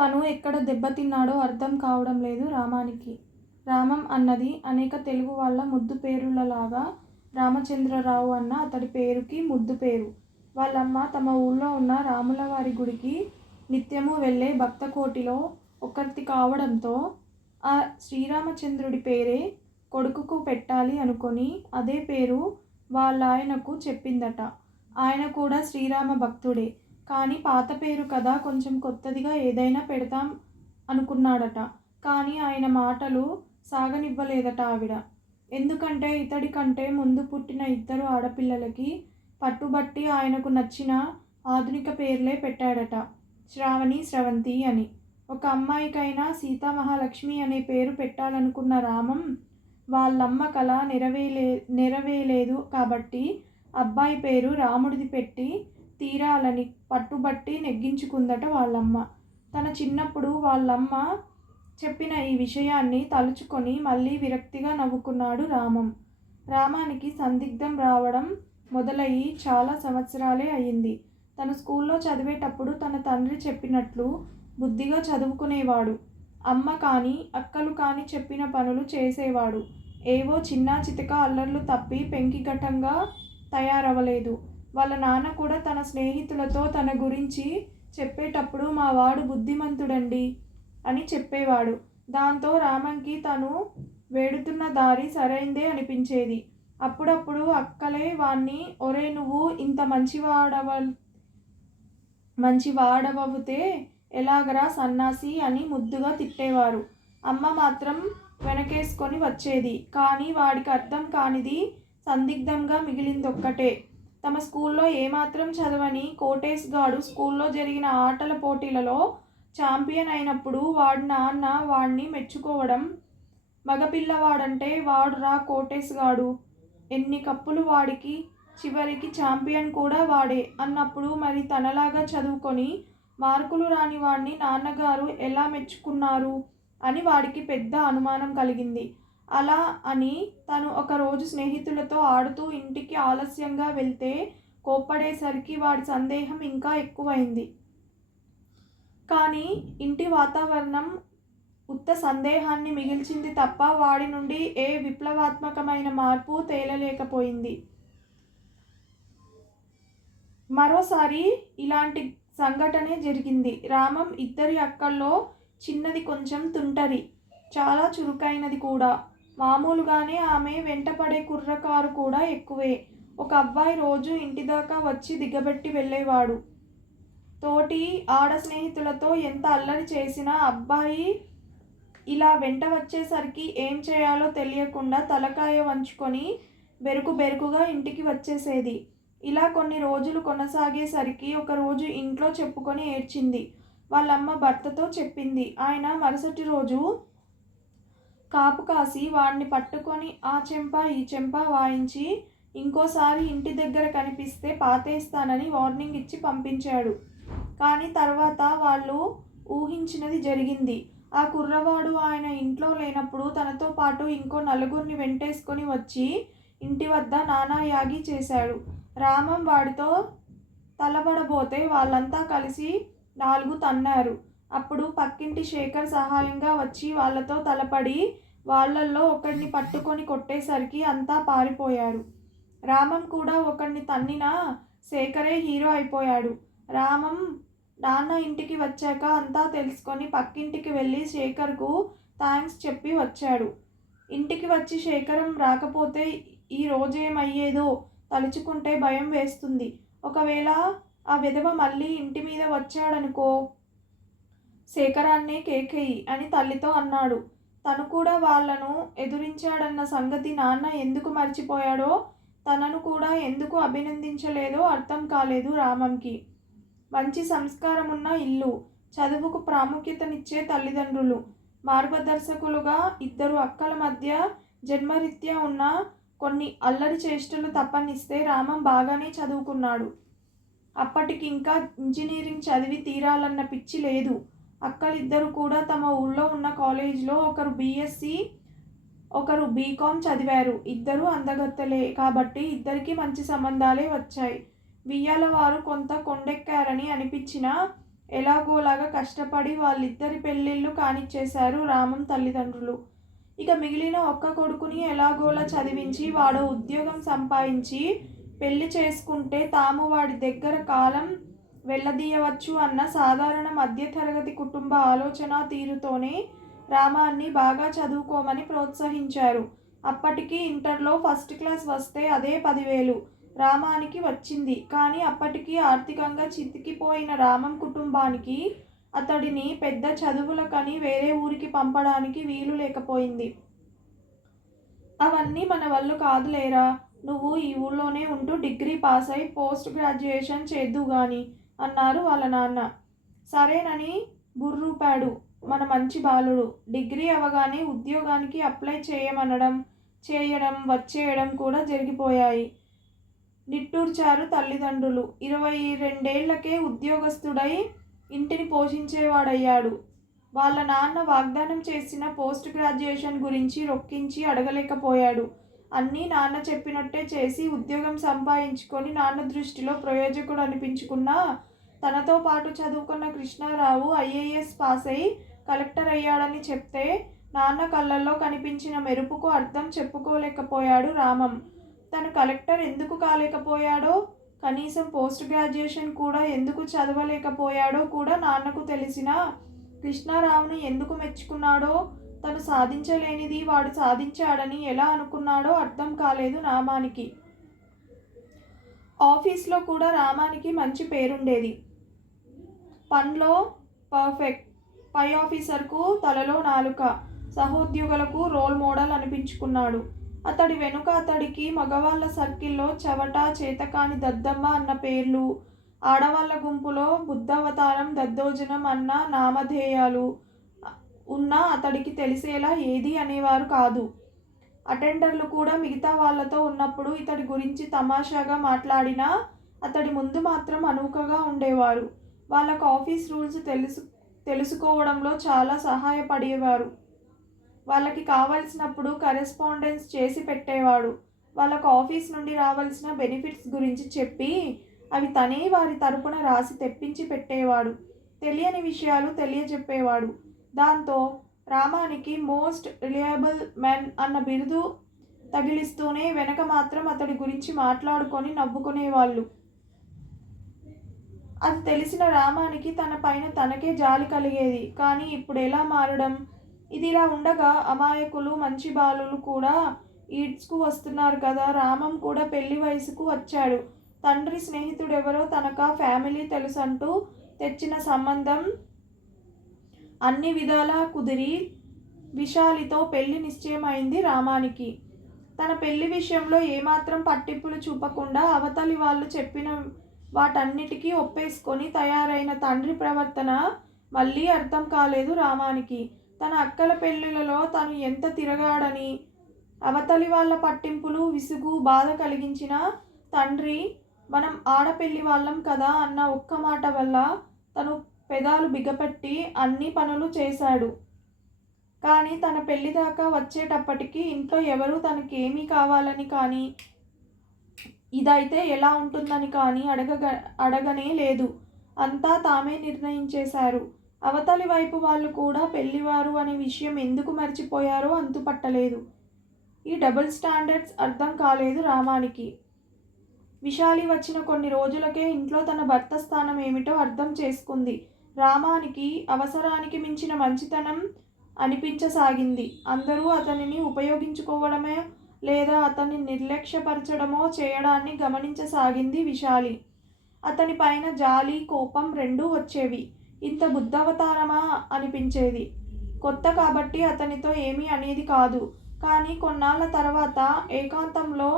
తను ఎక్కడ దెబ్బతిన్నాడో అర్థం కావడం లేదు రామానికి. రామం అన్నది అనేక తెలుగు వాళ్ళ ముద్దు పేరులలాగా రామచంద్రరావు అన్న అతడి పేరుకి ముద్దు పేరు. వాళ్ళమ్మ తమ ఊళ్ళో ఉన్న రాములవారి గుడికి నిత్యము వెళ్ళే భక్తకోటిలో ఒకర్తి కావడంతో ఆ శ్రీరామచంద్రుడి పేరే కొడుకుకు పెట్టాలి అనుకొని అదే పేరు వాళ్ళాయనకు చెప్పిందట. ఆయన కూడా శ్రీరామ భక్తుడే. కానీ పాత పేరు కదా, కొంచెం కొత్తదిగా ఏదైనా పెడతాం అనుకున్నాడట. కానీ ఆయన మాటలు సాగనివ్వలేదట ఆవిడ. ఎందుకంటే ఇతడి కంటే ముందు పుట్టిన ఇద్దరు ఆడపిల్లలకి పట్టుబట్టి ఆయనకు నచ్చిన ఆధునిక పేర్లే పెట్టాడట. శ్రావణి, స్రవంతి అని. ఒక అమ్మాయికైనా సీతామహాలక్ష్మి అనే పేరు పెట్టాలనుకున్న రామం వాళ్ళమ్మ కల నెరవేలేదు కాబట్టి అబ్బాయి పేరు రాముడిది పెట్టి తీరాలని పట్టుబట్టి నెగ్గించుకుందట వాళ్ళమ్మ. తన చిన్నప్పుడు వాళ్ళమ్మ చెప్పిన ఈ విషయాన్ని తలుచుకొని మళ్ళీ విరక్తిగా నవ్వుకున్నాడు రామం. రామానికి సందిగ్ధం రావడం మొదలయ్యి చాలా సంవత్సరాలే అయింది. తను స్కూల్లో చదివేటప్పుడు తన తండ్రి చెప్పినట్లు బుద్ధిగా చదువుకునేవాడు. అమ్మ కానీ అక్కలు కానీ చెప్పిన పనులు చేసేవాడు. ఏవో చిన్నా చితక అల్లర్లు తప్పి పెంకిఘటంగా తయారవలేదు. వాళ్ళ నాన్న కూడా తన స్నేహితులతో తన గురించి చెప్పేటప్పుడు మా వాడు బుద్ధిమంతుడండి అని చెప్పేవాడు. దాంతో రామంకి తను వేడుతున్న దారి సరైందే అనిపించేది. అప్పుడప్పుడు అక్కలే వాణ్ణి ఒరే నువ్వు ఇంత మంచివాడవవుతే ఎలాగరా సన్నాసి అని ముద్దుగా తిట్టేవారు. అమ్మ మాత్రం వెనకేసుకొని వచ్చేది. కానీ వాడికి అర్థం కానిది సందిగ్ధంగా మిగిలిందొక్కటే. తమ స్కూల్లో ఏమాత్రం చదవని కోటేశ్ గాడు స్కూల్లో జరిగిన ఆటల పోటీలలో ఛాంపియన్ అయినప్పుడు వాడి నాన్న వాడిని మెచ్చుకోవడం. మగపిల్లవాడంటే వాడు రా కోటేశ్ గాడు, ఎన్ని కప్పులు వాడికి, చివరికి ఛాంపియన్ కూడా వాడే అన్నప్పుడు మరి తనలాగా చదువుకొని మార్కులు రాని వాడిని నాన్నగారు ఎలా మెచ్చుకున్నారు అని వాడికి పెద్ద అనుమానం కలిగింది. అలా అని తను ఒకరోజు స్నేహితులతో ఆడుతూ ఇంటికి ఆలస్యంగా వెళ్తే కోప్పడేసరికి వాడి సందేహం ఇంకా ఎక్కువైంది. కానీ ఇంటి వాతావరణం ఉత్త సందేహాన్ని మిగిల్చింది తప్ప వాడి నుండి ఏ విప్లవాత్మకమైన మార్పు తేలలేకపోయింది. మరోసారి ఇలాంటి సంఘటనే జరిగింది. రామం ఇద్దరి అక్కల్లో చిన్నది కొంచెం తుంటరి, చాలా చురుకైనది కూడా. మామూలుగానే ఆమె వెంటపడే కుర్రకారు కూడా ఎక్కువే. ఒక అబ్బాయి రోజు ఇంటిదాకా వచ్చి దిగబెట్టి వెళ్ళేవాడు. తోటి ఆడ స్నేహితులతో ఎంత అల్లరి చేసినా అబ్బాయి ఇలా వెంట వచ్చేసరికి ఏం చేయాలో తెలియకుండా తలకాయ వంచుకొని బెరుకుగా ఇంటికి వచ్చేసేది. ఇలా కొన్ని రోజులు కొనసాగేసరికి ఒకరోజు ఇంట్లో చెప్పుకొని ఏడ్చింది. వాళ్ళమ్మ భర్తతో చెప్పింది. ఆయన మరుసటి రోజు కాపు కాసి వాడిని పట్టుకొని ఆ చెంప ఈ చెంప వాయించి ఇంకోసారి ఇంటి దగ్గర కనిపిస్తే పాతేస్తానని వార్నింగ్ ఇచ్చి పంపించాడు. కానీ తర్వాత వాళ్ళు ఊహించినది జరిగింది. ఆ కుర్రవాడు ఆయన ఇంట్లో లేనప్పుడు తనతో పాటు ఇంకో నలుగురిని వెంటేసుకొని వచ్చి ఇంటి వద్ద నానా యాగి చేశాడు. రామం వాడితో తలబడబోతే వాళ్ళంతా కలిసి 4 తన్నారు. అప్పుడు పక్కింటి శేఖర్ సహాయంగా వచ్చి వాళ్ళతో తలపడి వాళ్ళల్లో ఒకడిని పట్టుకొని కొట్టేసరికి అంతా పారిపోయారు. రామం కూడా ఒకడిని తన్నినా శేఖరే హీరో అయిపోయాడు. రామం నాన్న ఇంటికి వచ్చాక అంతా తెలుసుకొని పక్కింటికి వెళ్ళి శేఖర్కు థ్యాంక్స్ చెప్పి వచ్చాడు. ఇంటికి వచ్చి శేఖరం రాకపోతే ఈ రోజేమయ్యేదో తలుచుకుంటే భయం వేస్తుంది. ఒకవేళ ఆ విధవ మళ్ళీ ఇంటి మీద వచ్చాడనుకో, శేఖరాన్నే కేకేయి అని తల్లితో అన్నాడు. తను కూడా వాళ్లను ఎదురించాడన్న సంగతి నాన్న ఎందుకు మర్చిపోయాడో, తనను కూడా ఎందుకు అభినందించలేదో అర్థం కాలేదు రామంకి. మంచి సంస్కారమున్న ఇల్లు, చదువుకు ప్రాముఖ్యతనిచ్చే తల్లిదండ్రులు, మార్గదర్శకులుగా ఇద్దరు అక్కల మధ్య జన్మరీత్యా ఉన్న కొన్ని అల్లరి చేష్టలు తప్పనిస్తే రామం బాగానే చదువుకున్నాడు. అప్పటికి ఇంకా ఇంజనీరింగ్ చదివి తీరాలన్న పిచ్చి లేదు. అక్కలిద్దరూ కూడా తమ ఊళ్ళో ఉన్న కాలేజీలో ఒకరు బీఎస్సీ ఒకరు బీకామ్ చదివారు. ఇద్దరూ అందగత్తెలే కాబట్టి ఇద్దరికీ మంచి సంబంధాలే వచ్చాయి. బియ్యాల వారు కొంత కొండెక్కారని అనిపించినా ఎలాగోలాగా కష్టపడి వాళ్ళిద్దరి పెళ్ళిళ్ళు కానిచ్చేశారు రామం తల్లిదండ్రులు. ఇక మిగిలిన ఒక్క కొడుకుని ఎలాగోలా చదివించి వాడో ఉద్యోగం సంపాదించి పెళ్లి చేసుకుంటే తాము వాడి దగ్గర కాలం వెళ్ళదీయవచ్చు అన్న సాధారణ మధ్యతరగతి కుటుంబ ఆలోచన తీరుతోనే రామాన్ని బాగా చదువుకోమని ప్రోత్సహించారు. అప్పటికి ఇంటర్లో ఫస్ట్ క్లాస్ వస్తే అదే 10,000 రామానికి వచ్చింది. కానీ అప్పటికి ఆర్థికంగా చితికిపోయిన రామం కుటుంబానికి అతడిని పెద్ద చదువులకని వేరే ఊరికి పంపడానికి వీలు లేకపోయింది. అవన్నీ మన వల్ల కాదులేరా, నువ్వు ఈ ఊళ్ళోనే ఉంటూ డిగ్రీ పాస్ అయి పోస్ట్ గ్రాడ్యుయేషన్ చేద్దువుగాని అన్నారు వాళ్ళ నాన్న. సరేనని బుర్రూపాడు మన మంచి బాలుడు. డిగ్రీ అవగానే ఉద్యోగానికి అప్లై చేయడం వచ్చేయడం కూడా జరిగిపోయాయి. నిట్టూర్చారు తల్లిదండ్రులు. 22 ఉద్యోగస్తుడై ఇంటిని పోషించేవాడయ్యాడు. వాళ్ళ నాన్న వాగ్దానం చేసిన పోస్ట్ గ్రాడ్యుయేషన్ గురించి రొక్కించి అడగలేకపోయాడు. అన్నీ నాన్న చెప్పినట్టే చేసి ఉద్యోగం సంపాదించుకొని నాన్న దృష్టిలో ప్రయోజకుడు అనిపించుకున్న తనతో పాటు చదువుకున్న కృష్ణారావు ఐఏఎస్ పాస్ అయి కలెక్టర్ అయ్యాడని చెప్తే నాన్న కళ్ళల్లో కనిపించిన మెరుపుకు అర్థం చెప్పుకోలేకపోయాడు రామం. తను కలెక్టర్ ఎందుకు కాలేకపోయాడో, కనీసం పోస్ట్ గ్రాడ్యుయేషన్ కూడా ఎందుకు చదవలేకపోయాడో కూడా నాన్నకు తెలిసినా కృష్ణారావును ఎందుకు మెచ్చుకున్నాడో, తను సాధించలేనిది వాడు సాధించాడని ఎలా అనుకున్నాడో అర్థం కాలేదు రామానికి. ఆఫీస్లో కూడా రామానికి మంచి పేరుండేది. పనిలో పర్ఫెక్ట్, పై ఆఫీసర్కు తలలో నాలుక, సహోద్యోగులకు రోల్ మోడల్ అనిపించుకున్నాడు. అతడి వెనుక అతడికి మగవాళ్ళ సర్కిల్లో చవట, చేతకాని దద్దమ్మ అన్న పేర్లు, ఆడవాళ్ళ గుంపులో బుద్ధవతారం, దద్దోజనం అన్న నామధేయాలు ఉన్నా అతడికి తెలిసేలా ఏదీ అనేవారు కాదు. అటెండర్లు కూడా మిగతా వాళ్లతో ఉన్నప్పుడు ఇతడి గురించి తమాషాగా మాట్లాడినా అతడి ముందు మాత్రం అనూకగా ఉండేవారు. వాళ్ళకు ఆఫీస్ రూల్స్ తెలుసుకోవడంలో చాలా సహాయపడేవారు. వాళ్ళకి కావలసినప్పుడు కరెస్పాండెన్స్ చేసి పెట్టేవాడు. వాళ్ళకు ఆఫీస్ నుండి రావాల్సిన బెనిఫిట్స్ గురించి చెప్పి అవి తనే వారి తరపున రాసి తెప్పించి పెట్టేవాడు. తెలియని విషయాలు తెలియజెప్పేవాడు. దాంతో రామానికి మోస్ట్ రిలయబుల్ మెన్ అన్న బిరుదు తగిలిస్తూనే వెనక మాత్రం అతడి గురించి మాట్లాడుకొని నవ్వుకునేవాళ్ళు. అది తెలిసిన రామానికి తన పైన తనకే జాలి కలిగేది. కానీ ఇప్పుడు ఎలా మారడం? ఇదిలా ఉండగా అమాయకులు, మంచి బాలులు కూడా ఈడ్స్కు వస్తున్నారు కదా. రామం కూడా పెళ్లి వయసుకు వచ్చాడు. తండ్రి స్నేహితుడెవరో తనకా ఫ్యామిలీ తెలుసంటూ తెచ్చిన సంబంధం అన్ని విధాలా కుదిరి విశాలితో పెళ్లి నిశ్చయమైంది రామానికి. తన పెళ్లి విషయంలో ఏమాత్రం పట్టింపులు చూపకుండా అవతలి వాళ్ళు చెప్పిన వాటన్నిటికీ ఒప్పేసుకొని తయారైన తండ్రి ప్రవర్తన మళ్ళీ అర్థం కాలేదు రామానికి. తన అక్కల పెళ్లిలలో తను ఎంత తిరగాడని, అవతలి వాళ్ళ పట్టింపులు విసుగు, బాధ కలిగించిన తండ్రి మనం ఆడపెళ్లి వాళ్ళం కదా అన్న ఒక్క మాట వల్ల తను పెదాలు బిగపెట్టి అన్ని పనులు చేశాడు. కానీ తన పెళ్లి దాకా వచ్చేటప్పటికి ఇంట్లో ఎవరూ తనకేమీ కావాలని కానీ, ఇదైతే ఎలా ఉంటుందని కానీ అడగనే లేదు. అంతా తామే నిర్ణయించేశారు. అవతలి వైపు వాళ్ళు కూడా పెళ్లివారు అనే విషయం ఎందుకు మర్చిపోయారో అంతుపట్టలేదు. ఈ డబుల్ స్టాండర్డ్స్ అర్థం కాలేదు రామానికి. విశాలి వచ్చిన కొన్ని రోజులకే ఇంట్లో తన భర్త స్థానం ఏమిటో అర్థం చేసుకుంది. రామానికి అవసరానికి మించిన మంచితనం అనిపించసాగింది. అందరూ అతనిని ఉపయోగించుకోవడమే లేదా అతన్ని నిర్లక్ష్యపరచడమో చేయడాన్ని గమనించసాగింది విశాలి. అతని పైన జాలి, కోపం రెండూ వచ్చేవి. ఇంత బుద్ధవతారమా అనిపించేది. కొత్త కాబట్టి అతనితో ఏమీ అనేది కాదు. కానీ కొన్నాళ్ళ తర్వాత ఏకాంతంలో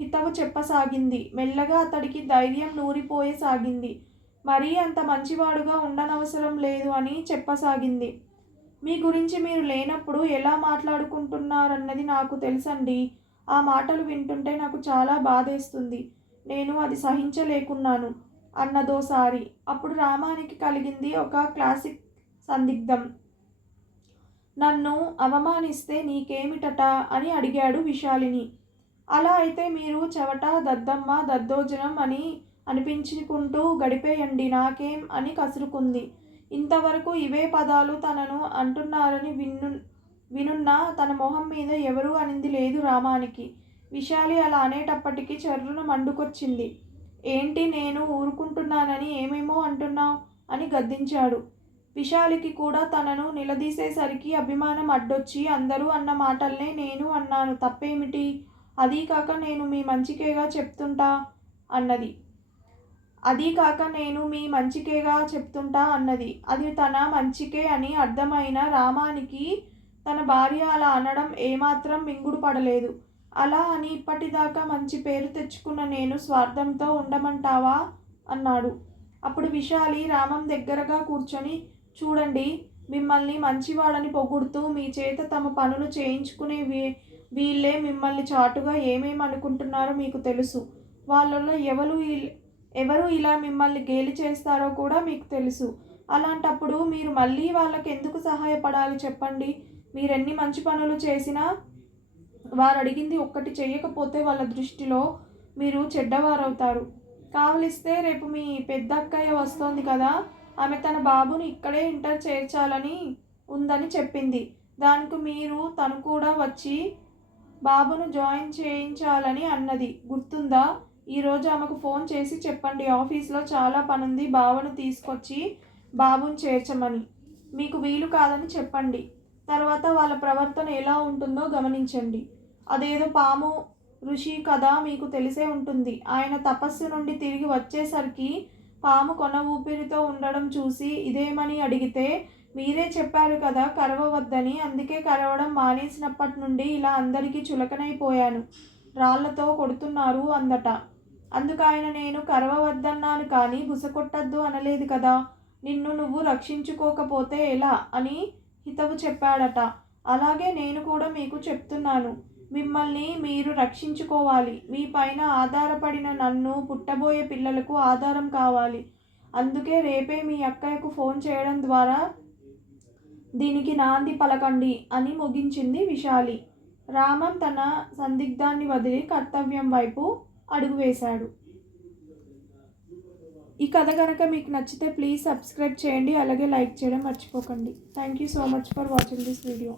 హితవు చెప్పసాగింది. మెల్లగా అతడికి ధైర్యం నూరిపోయసాగింది. మరీ అంత మంచివాడుగా ఉండనవసరం లేదు అని చెప్పసాగింది. మీ గురించి మీరు లేనప్పుడు ఎలా మాట్లాడుకుంటున్నారన్నది నాకు తెలుసండి. ఆ మాటలు వింటుంటే నాకు చాలా బాధేస్తుంది. నేను అది సహించలేకున్నాను అన్నదోసారి. అప్పుడు రామానికి కలిగింది ఒక క్లాసిక్ సందిగ్ధం. నన్ను అవమానిస్తే నీకేమిటట అని అడిగాడు విశాలిని. అలా అయితే మీరు చవట, దద్దమ్మ, దద్దోజనం అని అనిపించుకుంటూ గడిపేయండి నాకేం అని కసురుకుంది. ఇంతవరకు ఇవే పదాలు తనను అంటున్నారని వినున్నా తన మొహం మీద ఎవరూ అనింది లేదు రామానికి. విశాలి అలా అనేటప్పటికీ చర్రున మండుకొచ్చింది. ఏంటి నేను ఊరుకుంటున్నానని ఏమేమో అంటున్నావు అని గద్దించాడు. విశాలికి కూడా తనను నిలదీసేసరికి అభిమానం అడ్డొచ్చి అందరూ అన్న మాటల్నే నేను అన్నాను తప్పేమిటి? అదీ కాక నేను మీ మంచికేగా చెప్తుంటా అన్నది. అది తన మంచికే అని అర్థమైన రామానికి తన భార్య అలా అనడం ఏమాత్రం మింగుడు పడలేదు. అలా అని ఇప్పటిదాకా మంచి పేరు తెచ్చుకున్న నేను స్వార్థంతో ఉండమంటావా అన్నాడు. అప్పుడు విశాలి రామం దగ్గరగా కూర్చొని, చూడండి, మిమ్మల్ని మంచివాడని పొగుడుతూ మీ చేత తమ పనులు చేయించుకునే వీళ్ళే మిమ్మల్ని చాటుగా ఏమేమనుకుంటున్నారో మీకు తెలుసు. వాళ్ళలో ఎవరు ఇలా మిమ్మల్ని గేలి చేస్తారో కూడా మీకు తెలుసు. అలాంటప్పుడు మీరు మళ్ళీ వాళ్ళకి ఎందుకు సహాయపడాలి చెప్పండి? మీరెన్ని మంచి పనులు చేసినా వారు అడిగింది ఒక్కటి చెయ్యకపోతే వాళ్ళ దృష్టిలో మీరు చెడ్డవారవుతారు. కావలిస్తే రేపు మీ పెద్దక్కయ్య వస్తోంది కదా, ఆమె తన బాబుని ఇక్కడే ఇంటర్ చేర్చాలని ఉందని చెప్పింది. దానికి మీరు తను కూడా వచ్చి బాబును జాయిన్ చేయించాలని అన్నది గుర్తుందా? ఈరోజు ఆమెకు ఫోన్ చేసి చెప్పండి ఆఫీస్లో చాలా పనుంది, బావను తీసుకొచ్చి బాబుని చేర్చమని. మీకు వీలు కాదని చెప్పండి. తర్వాత వాళ్ళ ప్రవర్తన ఎలా ఉంటుందో గమనించండి. అదేదో పాము ఋషి కదా, మీకు తెలిసే ఉంటుంది. ఆయన తపస్సు నుండి తిరిగి వచ్చేసరికి పాము కొన ఊపిరితో ఉండడం చూసి ఇదేమని అడిగితే మీరే చెప్పారు కదా కరవవద్దని, అందుకే కరవడం మానేసినప్పటి నుండి ఇలా అందరికీ చులకనైపోయాను, రాళ్లతో కొడుతున్నారు అందట. అందుకైన నేను కరవవద్దన్నాను కానీ బుసకొట్టద్దు అనలేదు కదా. నిన్ను నువ్వు రక్షించుకోకపోతే ఎలా అని హితవు చెప్పాడట. అలాగే నేను కూడా మీకు చెప్తున్నాను, మిమ్మల్ని మీరు రక్షించుకోవాలి. మీ పైన ఆధారపడిన నన్ను, పుట్టబోయే పిల్లలకు ఆధారం కావాలి. అందుకే రేపే మీ అక్కయ్యకు ఫోన్ చేయడం ద్వారా దీనికి నాంది పలకండి అని ముగించింది విశాలి. రామం తన సందిగ్ధాన్ని వదిలి కర్తవ్యం వైపు అడుగు వేశాడు. ఈ కథ కనుక మీకు నచ్చితే ప్లీజ్ సబ్స్క్రైబ్ చేయండి, అలాగే లైక్ చేయడం మర్చిపోకండి. Thank you so much for watching this video.